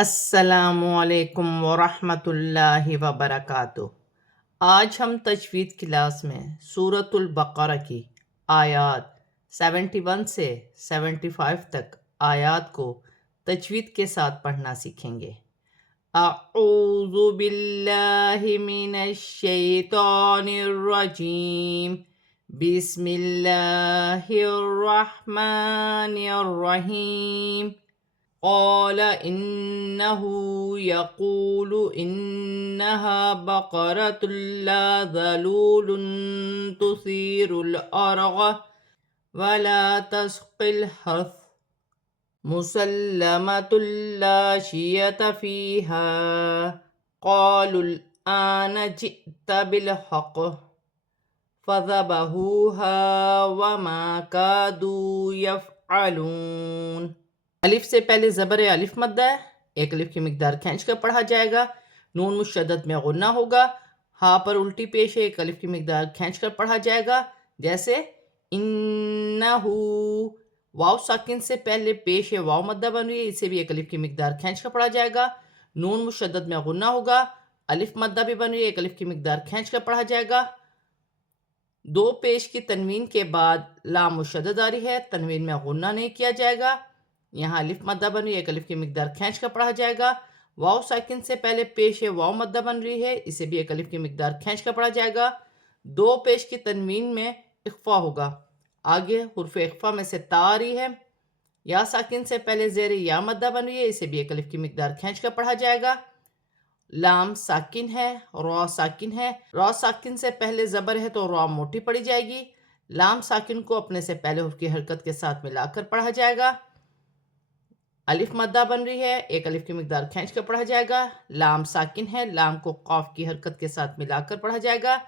السلام علیکم ورحمۃ اللہ وبرکاتہ۔ آج ہم تجوید کلاس میں سورۃ البقرہ کی آیات 71 سے 75 تک آیات کو تجوید کے ساتھ پڑھنا سیکھیں گے۔ اعوذ باللہ من الشیطان الرجیم، بسم اللہ الرحمن الرحیم۔ قال إنه يقول إنها بقرة لا ذلول تثير الأرض ولا تسقي الحرث مسلمة لا شية فيها قالوا الآن جئت بالحق فذبحوها وما كادوا يفعلون۔ الف سے پہلے زبر الف مدہ ہے، ایک الف کی مقدار کھینچ کر پڑھا جائے گا۔ نون مشدد میں غنہ ہوگا، ہا پر الٹی پیش ہے، ایک الف کی مقدار کھینچ کر پڑھا جائے گا، جیسے انہو۔ واو ساکن سے پہلے پیش ہے، واو مدہ بن رہی ہے، اسے بھی ایک الف کی مقدار کھینچ کر پڑھا جائے گا۔ نون مشدد میں غنہ ہوگا، الف مدہ بھی بن رہی ہے، ایک الف کی مقدار کھینچ کر پڑھا جائے گا۔ دو پیش کی تنوین کے بعد لام مشدد آ رہی ہے، تنوین میں غنہ نہیں کیا جائے گا، یہاں الف مدہ بن رہی ہے، ایک الف کی مقدار کھینچ کر پڑھا جائے گا۔ واو ساکن سے پہلے پیش ہے، واو مدہ بن رہی ہے، اسے بھی ایک الف کی مقدار کھینچ کر پڑھا جائے گا۔ دو پیش کی تنوین میں اخفا ہوگا، آگے حرف اخفا میں سے تا آ رہی ہے، یا ساکن سے پہلے زیر یا مدہ بن رہی ہے، اسے بھی ایک الف کی مقدار کھینچ کر پڑھا جائے گا۔ لام ساکن ہے، را ساکن ہے، را ساکن سے پہلے زبر ہے تو را موٹی پڑھی جائے گی، لام ساکن کو اپنے سے پہلے حرف کی حرکت کے ساتھ ملا کر پڑھا جائے گا۔ الف مدہ بن رہی ہے، ایک الف کی مقدار کھینچ کر پڑھا جائے گا۔ لام ساکن ہے، لام کو قاف کی حرکت کے ساتھ ملا کر پڑھا جائے گا۔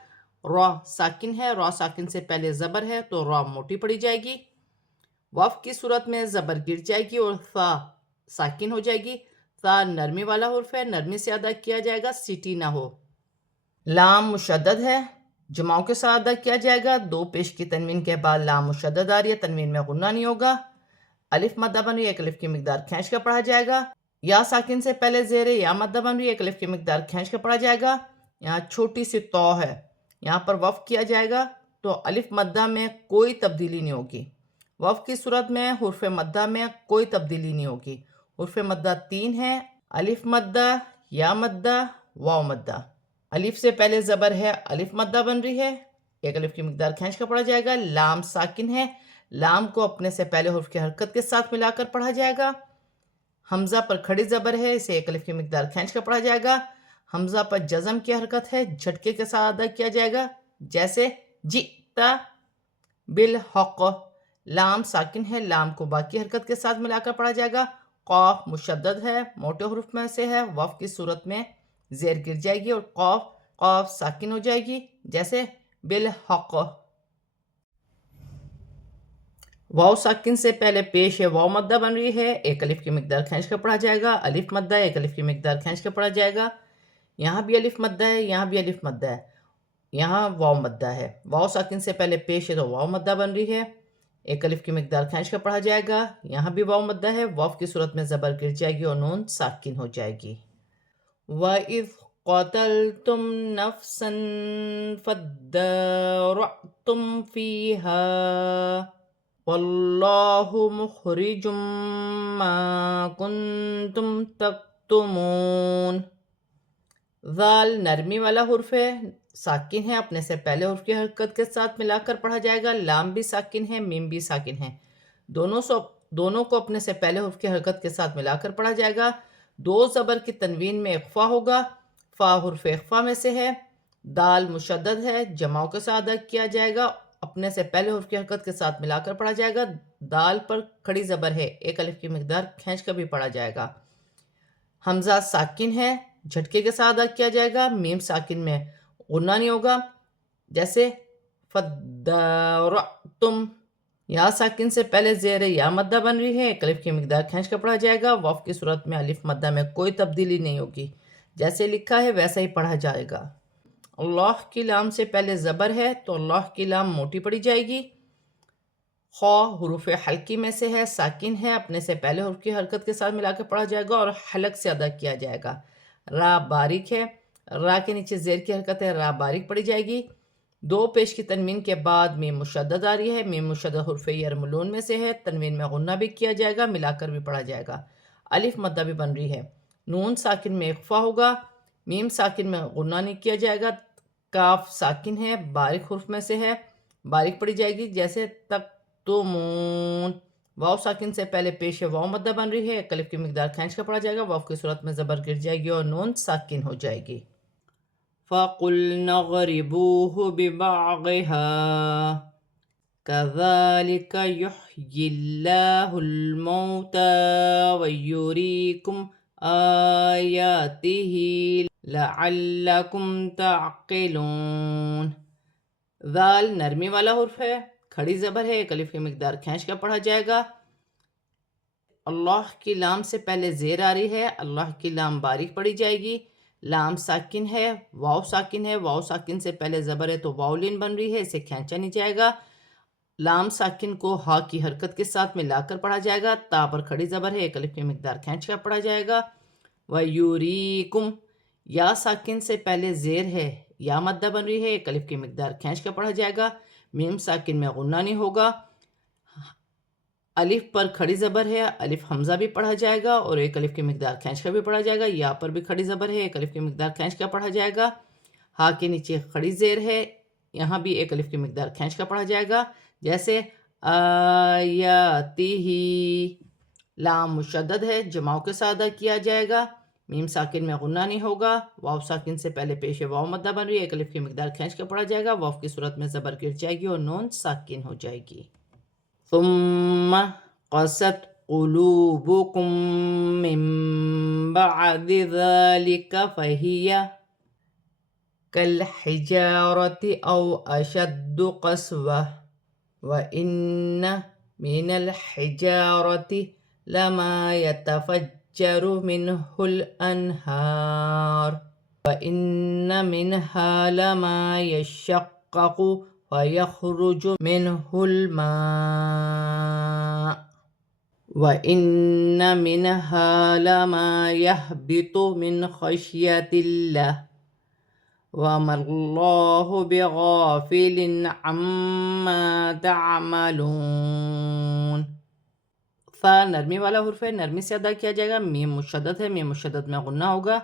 را ساکن ہے، را ساکن سے پہلے زبر ہے تو را موٹی پڑھی جائے گی۔ وف کی صورت میں زبر گر جائے گی اور ثا ساکن ہو جائے گی۔ ثا نرمی والا حرف ہے، نرمی سے ادا کیا جائے گا، سیٹی نہ ہو۔ لام مشدد ہے، جماؤں کے ساتھ ادا کیا جائے گا، دو پیش کی تنوین کے بعد لام مشدد آ رہی ہے، تنوین میں غنہ نہیں ہوگا، الف مدہ بن رہی ہے، ایک الف کی مقدار کھینچ کر پڑھا جائے گا۔ یا ساکن سے پہلے زیر یا مدہ بن رہی ہے، ایک الف کی مقدار کھینچ کر پڑھا جائے گا۔ یہاں چھوٹی سی تو ہے، یہاں پر وف کیا جائے گا تو الف مدہ میں کوئی تبدیلی نہیں ہوگی۔ وف کی صورت میں حرف مدہ میں کوئی تبدیلی نہیں ہوگی۔ حرف مدہ تین ہے، الف مدہ، یا مدہ، واو مدہ۔ الف سے پہلے زبر ہے، الف مدہ بن رہی ہے، ایک الف کی مقدار کھینچ کر پڑھا جائے گا۔ لام ساکن ہے، لام کو اپنے سے پہلے حرف کی حرکت کے ساتھ ملا کر پڑھا جائے گا۔ حمزہ پر کھڑی زبر ہے، اسے ایک الف کی مقدار کھینچ کر پڑھا جائے گا۔ حمزہ پر جزم کی حرکت ہے، جھٹکے کے ساتھ ادا کیا جائے گا، جیسے جئتا بالحق۔ لام ساکن ہے، لام کو باقی حرکت کے ساتھ ملا کر پڑھا جائے گا۔ قاف مشدد ہے، موٹے حروف میں سے ہے، وف کی صورت میں زیر گر جائے گی اور قاف ساکن ہو جائے گی، جیسے بالحق۔ واو ساکن سے پہلے پیش ہے، واو مدہ بن رہی ہے، ایک الف کی مقدار کھینچ کر پڑھا جائے گا۔ الف مدہ ہے، ایک الف کی مقدار کھینچ کر پڑھا جائے گا۔ یہاں بھی الف مدہ ہے، یہاں بھی الف مدہ ہے، یہاں واو مدہ ہے۔ واو ساکن سے پہلے پیش ہے تو واو مدہ بن رہی ہے، ایک الف کی مقدار کھینچ کر پڑھا جائے گا۔ یہاں بھی واو مدہ ہے، واو کی صورت میں زبر گر جائے گی اور نون ساکن ہو جائے گی۔ وَإِذْ قَتَلْتُمْ نَفْسًا فَادَّارَأْتُمْ فِيهَا وَاللَّهُ مُخْرِجٌ مَا كُنْتُمْ تَكْتُمُونَ۔ ذال نرمی والا حرف ہے، ساکن ہے، اپنے سے پہلے حرف کی حرکت کے ساتھ ملا کر پڑھا جائے گا۔ لام بھی ساکن ہے، میم بھی ساکن ہے، دونوں کو اپنے سے پہلے حرف کی حرکت کے ساتھ ملا کر پڑھا جائے گا۔ دو زبر کی تنوین میں اخفا ہوگا، فا حرف اخفا میں سے ہے، دال مشدد ہے، جماؤں کے ساتھ ادا کیا جائے گا، اپنے سے پہلے حرف کی حرکت کے ساتھ ملا کر پڑھا جائے گا۔ دال پر کھڑی زبر ہے، ایک الف کی مقدار کھینچ کر بھی پڑھا جائے گا۔ حمزہ ساکن ہے، جھٹکے کے ساتھ ادا کیا جائے گا، میم ساکن میں غنہ نہیں ہوگا، جیسے فَدَّارَأْتُمْ۔ یا ساکن سے پہلے زیر یا مدہ بن رہی ہے، ایک الف کی مقدار کھینچ کر پڑھا جائے گا۔ وف کی صورت میں الف مدہ میں کوئی تبدیلی نہیں ہوگی، جیسے لکھا ہے ویسا ہی پڑھا جائے گا۔ اللہ کی لام سے پہلے زبر ہے تو اللہ کی لام موٹی پڑھی جائے گی۔ خا حروف حلقی میں سے ہے، ساکن ہے، اپنے سے پہلے حرف کی حرکت کے ساتھ ملا کے پڑھا جائے گا اور حلق سے ادا کیا جائے گا۔ را باریک ہے، را کے نیچے زیر کی حرکت ہے، را باریک پڑھی جائے گی۔ دو پیش کی تنوین کے بعد میم مشدد آ رہی ہے، میم مشدد حرف یرملون میں سے ہے، تنوین میں غنہ بھی کیا جائے گا، ملا کر بھی پڑھا جائے گا۔ الف مدہ بھی بن رہی ہے، نون ساکن میں اخفا ہوگا، میم ساکن میں غنہ نہیں کیا جائے گا، کاف ساکن ہے، باریک حرف میں سے ہے، باریک پڑھی جائے گی جیسے تک تمون۔ واو ساکن سے پہلے پیش واو مدہ بن رہی ہے، ایک الف کی مقدار کھینچ کر پڑھا جائے گا، واو کی صورت میں زبر گر جائے گی اور نون ساکن ہو جائے گی۔ فَقُلْنَا اضْرِبُوهُ بِبَعْضِهَا كَذَلِكَ يُحْيِي اللَّهُ الْمَوْتَى وَيُرِيكُمْ آيَاتِهِ لَعَلَّكُمْ تَعْقِلُونَ۔ ذال نرمی والا حرف ہے، کھڑی زبر ہے، ایک الف کی مقدار کھینچ کر پڑھا جائے گا۔ اللہ کی لام سے پہلے زیر آ رہی ہے، اللہ کی لام باریک پڑھی جائے گی۔ لام ساکن ہے، واو ساکن ہے، واو ساکن سے پہلے زبر ہے تو واو لین بن رہی ہے، اسے کھینچا نہیں جائے گا۔ لام ساکن کو ہا کی حرکت کے ساتھ ملا کر پڑھا جائے گا، تا پر کھڑی زبر ہے، ایک الف کی مقدار کھینچ کر پڑھا جائے گا۔ وَيُرِيكُمْ یا ساکن سے پہلے زیر ہے، یا مدہ بن رہی ہے، ایک الف کی مقدار کھینچ کر پڑھا جائے گا، میم ساکن میں غنہ نہیں ہوگا۔ الف پر کھڑی زبر ہے، الف حمزہ بھی پڑھا جائے گا اور ایک الف کی مقدار کھینچ کر بھی پڑھا جائے گا، یا پر بھی کھڑی زبر ہے، ایک الف کی مقدار کھینچ کر پڑھا جائے گا۔ ہا کے نیچے کھڑی زیر ہے، یہاں بھی ایک الف کی مقدار کھینچ کر پڑھا جائے گا، جیسے آیاتہ۔ لام مشدد ہے، جماؤ کے ساتھ ادا کیا جائے گا، میم ساکن میں غنہ نہیں ہوگا، واو ساکن سے پہلے پیش واو مدہ بن رہی ہے، ایک الف کی مقدار کھینچ کر پڑھا جائے گا، واو کی صورت میں زبر گر جائے گی اور نون ساکن ہو جائے گی۔ ثم قست قلوبكم من بعد ذلك فهي كالحجارة أو أشد قسوة وإن من الحجارة لما يتفجر منه الأنهار وإن منها لما يشقق فيخرج منه الماء وَإِنَّ مِنْهَا لَمَا يَهْبِطُ مِنْ خَشْيَةِ اللَّهِ وَمَا اللَّهُ بِغَافِلٍ عَمَّا تَعْمَلُونَ۔ فا نرمی والا حرف ہے، نرمی سے ادا کیا جائے گا، میم مشدد ہے، میم مشدد میں غنہ ہوگا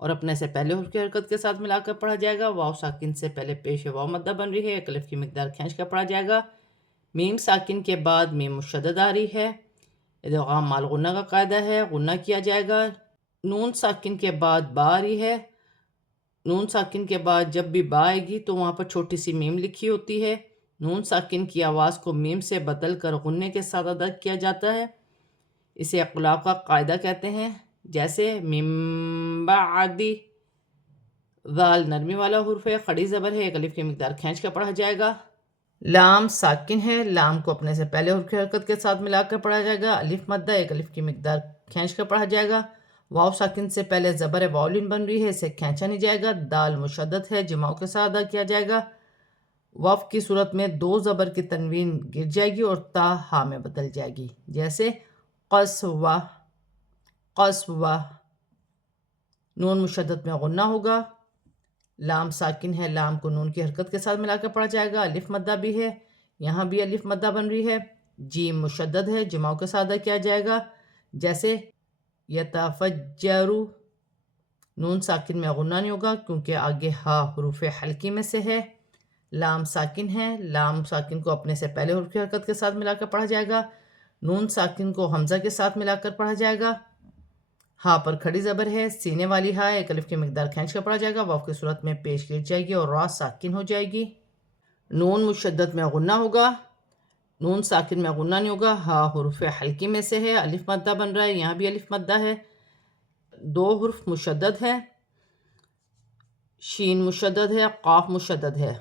اور اپنے سے پہلے حرف کی حرکت کے ساتھ ملا کر پڑھا جائے گا، واو ساکن سے پہلے پیش واو مدہ بن رہی ہے، ایک الف کی مقدار کھینچ کر پڑھا جائے گا، میم ساکن کے بعد میم مشدد آ رہی ہے، ادغام مال غنہ کا قاعدہ ہے، غنہ کیا جائے گا۔ نون ساکن کے بعد با آ رہی ہے، نون ساکن کے بعد جب بھی با آئے گی تو وہاں پر چھوٹی سی میم لکھی ہوتی ہے، نون ساکن کی آواز کو میم سے بدل کر غنے کے ساتھ ادا کیا جاتا ہے، اسے اقلاب کا قاعدہ کہتے ہیں، جیسے من بعدی۔ ذال نرمی والا حرف ہے، کھڑی زبر ہے، ایک الف کی مقدار کھینچ کر پڑھا جائے گا۔ لام ساکن ہے، لام کو اپنے سے پہلے حرف کی حرکت کے ساتھ ملا کر پڑھا جائے گا، الف مدہ، ایک الف کی مقدار کھینچ کر پڑھا جائے گا، واو ساکن سے پہلے زبر واو لین بن رہی ہے، اسے کھینچا نہیں جائے گا، دال مشدد ہے، جماؤ کے ساتھ ادا کیا جائے گا، وف کی صورت میں دو زبر کی تنوین گر جائے گی اور تا ہا میں بدل جائے گی، جیسے قسوہ، قسوہ۔ نون مشدد میں غنہ ہوگا، لام ساکن ہے، لام کو نون کی حرکت کے ساتھ ملا کر پڑھا جائے گا، الف مدہ بھی ہے، یہاں بھی الف مدہ بن رہی ہے، جیم مشدد ہے، جماؤ کے ساتھ ادا کیا جائے گا، جیسے یتفجرو۔ نون ساکن میں غنہ نہیں ہوگا کیونکہ آگے ہا حروف حلقی میں سے ہے، لام ساکن ہے، لام ساکن کو اپنے سے پہلے حرف کی حرکت کے ساتھ ملا کر پڑھا جائے گا، نون ساکن کو حمزہ کے ساتھ ملا کر پڑھا جائے گا، ہا پر کھڑی زبر ہے، سینے والی ہا، ایک الف کی مقدار کھینچ کر پڑھا جائے گا، واو کی صورت میں پیش گر جائے گی اور را ساکن ہو جائے گی۔ نون مشدد میں غنہ ہوگا، نون ساکن میں غنہ نہیں ہوگا، ہا حرف حلقی میں سے ہے، الف مدہ بن رہا ہے، یہاں بھی الف مدہ ہے، دو حرف مشدد ہے، شین مشدد ہے، قاف مشدد ہے،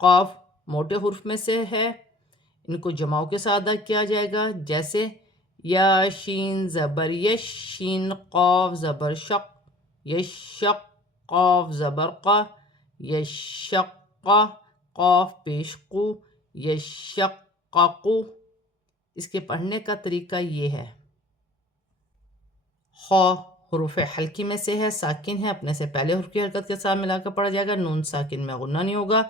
قاف موٹے حرف میں سے ہے، ان کو جماؤ کے ساتھ ادا کیا جائے گا، جیسے یا شین زبر یش، شین قاف زبر شق، یشق، قاف زبر قا، یشق، قاف پیش قو، یشققو۔ اس کے پڑھنے کا طریقہ یہ ہے، خا حروف حلقی میں سے ہے، ساکن ہے، اپنے سے پہلے حرف کی حرکت کے ساتھ ملا کر پڑھا جائے گا، نون ساکن میں غنہ نہیں ہوگا،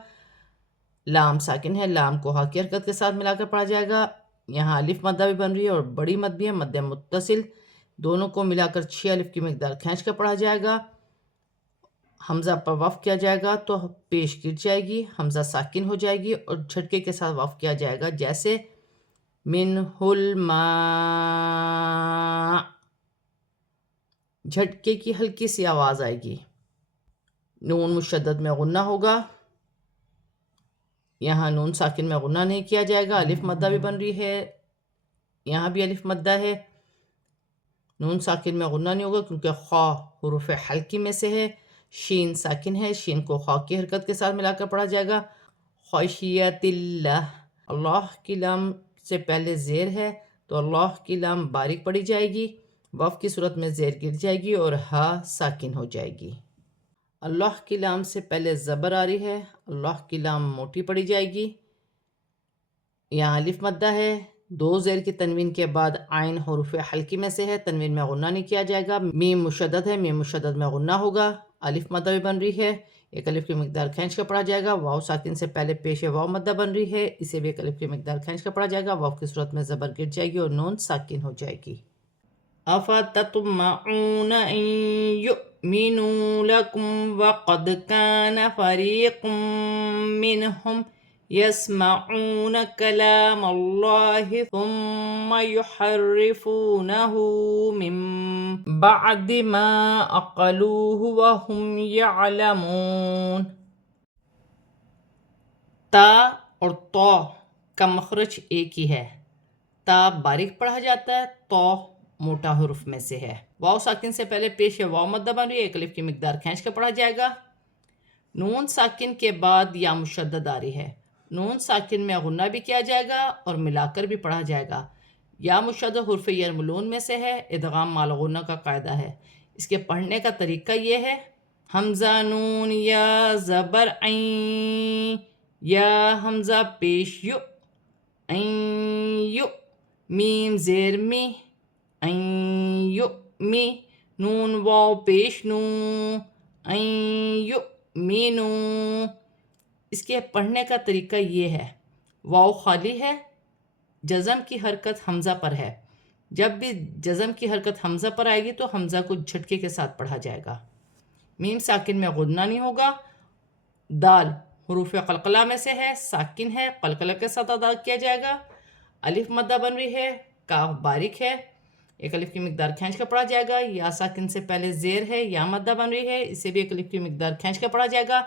لام ساکن ہے، لام کو ہا کی حرکت کے ساتھ ملا کر پڑھا جائے گا، یہاں الف مدہ بھی بن رہی ہے اور بڑی مد بھی ہے، مد متصل، دونوں کو ملا کر 6 الف کی مقدار کھینچ کر پڑھا جائے گا، حمزہ پر وقف کیا جائے گا تو پیش گر جائے گی، حمزہ ساکن ہو جائے گی اور جھٹکے کے ساتھ وقف کیا جائے گا، جیسے منہ الماء، جھٹکے کی ہلکی سی آواز آئے گی، نون مشدد میں غنہ ہوگا، یہاں نون ساکن میں غنہ نہیں کیا جائے گا، الف مدہ بھی بن رہی ہے، یہاں بھی الف مدہ ہے، نون ساکن میں غنہ نہیں ہوگا کیونکہ خا حروف حلقی میں سے ہے، شین ساکن ہے، شین کو خا کی حرکت کے ساتھ ملا کر پڑھا جائے گا، خشیت اللہ، اللہ کی لام سے پہلے زیر ہے تو اللہ کی لام باریک پڑھی جائے گی، وف کی صورت میں زیر گر جائے گی اور ہا ساکن ہو جائے گی، اللہ کی لام سے پہلے زبر آ رہی ہے، اللہ کی لام موٹی پڑھی جائے گی، یہاں الف مدہ ہے، دو زیر کی تنوین کے بعد عین حروف حلقی میں سے ہے، تنوین میں غنہ نہیں کیا جائے گا، میم مشدد ہے، میم مشدد میں غنہ ہوگا، الف مدہ بھی بن رہی ہے، ایک الف کی مقدار کھینچ کر پڑھا جائے گا، واو ساکن سے پہلے پیش واو مدہ بن رہی ہے، اسے بھی ایک الف کی مقدار کھینچ کر پڑھا جائے گا، واو کی صورت میں زبر گر جائے گی اور نون ساکن ہو جائے گی۔ أفتطمعون أن يؤمنوا لكم وقد كان فريق منهم يسمعون كلام الله ثم يحرفونه من بعد ما عقلوه وهم يعلمون۔ تا اور تو کا مخرج ایک ہی ہے، تا باریک پڑھا جاتا ہے، تو موٹا حرف میں سے ہے، واو ساکن سے پہلے پیش واو مدہ بن رہی ہے، ایک الف کی مقدار کھینچ کر پڑھا جائے گا، نون ساکن کے بعد یا مشدد آ رہی ہے، نون ساکن میں غنہ بھی کیا جائے گا اور ملا کر بھی پڑھا جائے گا، یا مشدد حرف یرملون میں سے ہے، ادغام مال غنہ کا قاعدہ ہے، اس کے پڑھنے کا طریقہ یہ ہے، حمزہ نون یا زبر عین، یا حمزہ پیش یو، عین یو، میم زیر می، عین یو می، نون واو پیش نو، عین یو می نو، اس کے پڑھنے کا طریقہ یہ ہے، واو خالی ہے، جزم کی حرکت حمزہ پر ہے، جب بھی جزم کی حرکت حمزہ پر آئے گی تو حمزہ کو جھٹکے کے ساتھ پڑھا جائے گا، میم ساکن میں غنہ نہیں ہوگا، دال حروف قلقلہ میں سے ہے، ساکن ہے، قلقلہ کے ساتھ ادا کیا جائے گا، الف مدہ بن رہی ہے، کاف باریک ہے، ایک الف کی مقدار کھینچ کر پڑھا جائے گا، یا ساکن سے پہلے زیر ہے، یا مدہ بن رہی ہے، اسے بھی ایک الف کی مقدار کھینچ کر پڑھا جائے گا،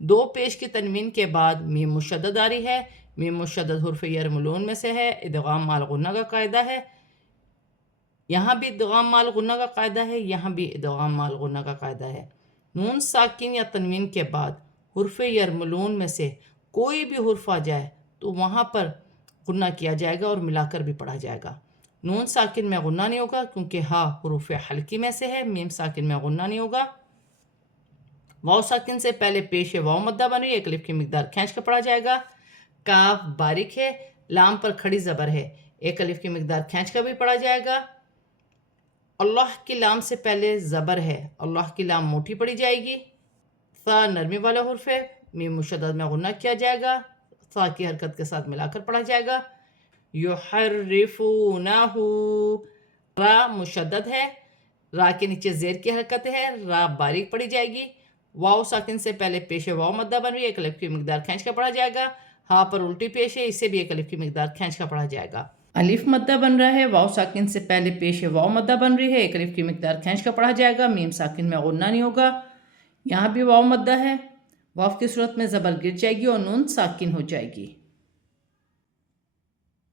دو پیش کی تنوین کے بعد میم مشدد آ رہی ہے، میم مشدد حرف یرملون میں سے ہے، ادغام مال غنہ کا قاعدہ ہے، یہاں بھی ادغام مال غنہ کا قاعدہ ہے، یہاں بھی ادغام مال غنہ کا قاعدہ ہے، نون ساکن یا تنوین کے بعد حرف یرملون میں سے کوئی بھی حرف آ جائے تو وہاں پر غنہ کیا جائے گا اور ملا کر بھی پڑھا جائے گا، نون ساکن میں غنہ نہیں ہوگا کیونکہ ہا حروف حلقی میں سے ہے، میم ساکن میں غنہ نہیں ہوگا، واو ساکن سے پہلے پیش واو مدہ بن رہی ہے، ایک الف کی مقدار کھینچ کر پڑھا جائے گا، کاف باریک ہے، لام پر کھڑی زبر ہے، ایک الف کی مقدار کھینچ کر بھی پڑھا جائے گا، اللہ کی لام سے پہلے زبر ہے، اللہ کی لام موٹی پڑھی جائے گی، ثا نرمی والا حرف ہے، میم مشدد میں غنہ کیا جائے گا، ثا کی حرکت کے ساتھ ملا کر پڑھا جائے گا، یحرفونہ، را مشدد ہے، را کے نیچے زیر کی حرکت ہے، را باریک پڑھی جائے گی، واو ساکن سے پہلے پیش واو مدہ بن رہی ہے، ایک الف کی مقدار کھینچ کر پڑھا جائے گا، ہا پر الٹی پیش ہے، اسے بھی ایک الف کی مقدار کھینچ کر پڑھا جائے گا، الف مدہ بن رہا ہے، واو ساکن سے پہلے پیش واو مدہ بن رہی ہے، ایک الف کی مقدار کھینچ کر پڑھا جائے گا، میم ساکن میں غنہ نہیں ہوگا، یہاں بھی واو مدہ ہے، واو کی صورت میں زبر گر جائے گی اور نون ساکن ہو جائے گی۔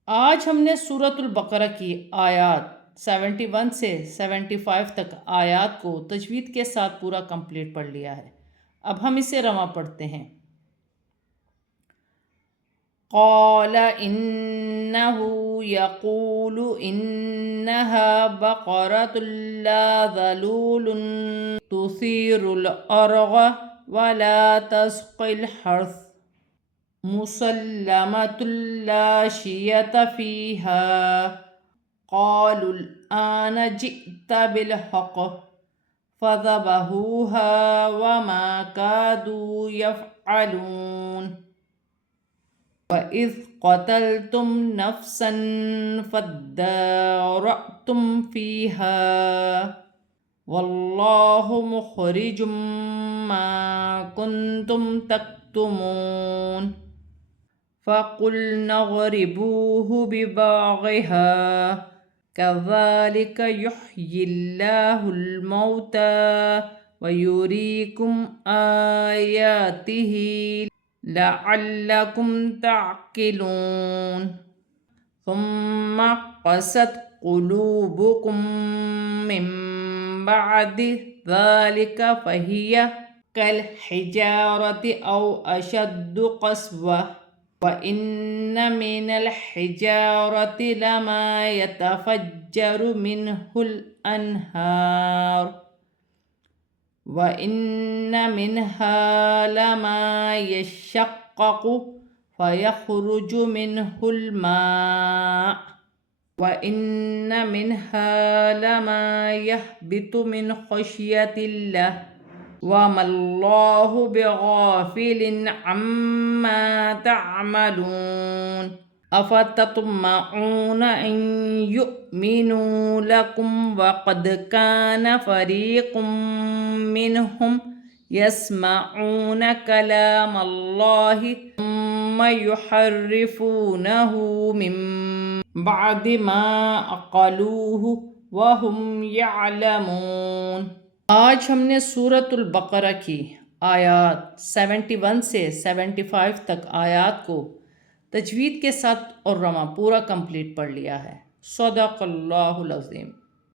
آج ہم نے سورۃ البقرہ کی آیات 71 سے 75 تک آیات کو تجوید کے ساتھ پورا کمپلیٹ پڑھ لیا ہے، اب ہم اسے رواں پڑھتے ہیں۔ قال انہ یقول انہا بقرۃ لا ذلول تثیر الارض ولا تسقی الحرث۔ مسلمۃ لا شیۃ فیہا قالوا الآن جئت بالحق فذبحوها وما كادوا يفعلون وَإِذْ قَتَلْتُمْ نَفْسًا فَادَّارَأْتُمْ فِيهَا وَاللَّهُ مُخْرِجٌ مَا كُنْتُمْ تَكْتُمُونَ فَقُلْنَا اضْرِبُوهُ بِبَعْضِهَا كَذَلِكَ يُحْيِي اللَّهُ الْمَوْتَى وَيُرِيكُمْ آيَاتِهِ لعلكم تعقلون ثم قست قلوبكم من بعد ذلك فهي كالحجارة أو أشد قسوة وإن من الحجارة لما يتفجر منه الأنهار وَإِنَّ مِنْهَا لَمَا يَشَّقَّقُ فَيَخْرُجُ مِنْهُ الْمَاءُ وَإِنَّ مِنْهَا لَمَا يَهْبِطُ مِنْ خَشْيَةِ اللَّهِ وَمَا اللَّهُ بِغَافِلٍ عَمَّا تَعْمَلُونَ أَفَتَطْمَعُونَ أَنْ يُؤْمِنُوا لَكُمْ وَقَدْ كَانَ فَرِيقٌ مِّنْهُمْ يَسْمَعُونَ كَلَامَ اللَّهِ ثُمَّ يُحَرِّفُونَهُ مِنْ بَعْدِ مَا عَقَلُوهُ وَهُمْ يَعْلَمُونَ۔ آج ہم نے سورۃ البقرہ کی آیات 71 سے 75 تک آیات کو تجوید کے ساتھ اور رواں پورا کمپلیٹ پڑھ لیا ہے۔ صدق اللہ العظیم۔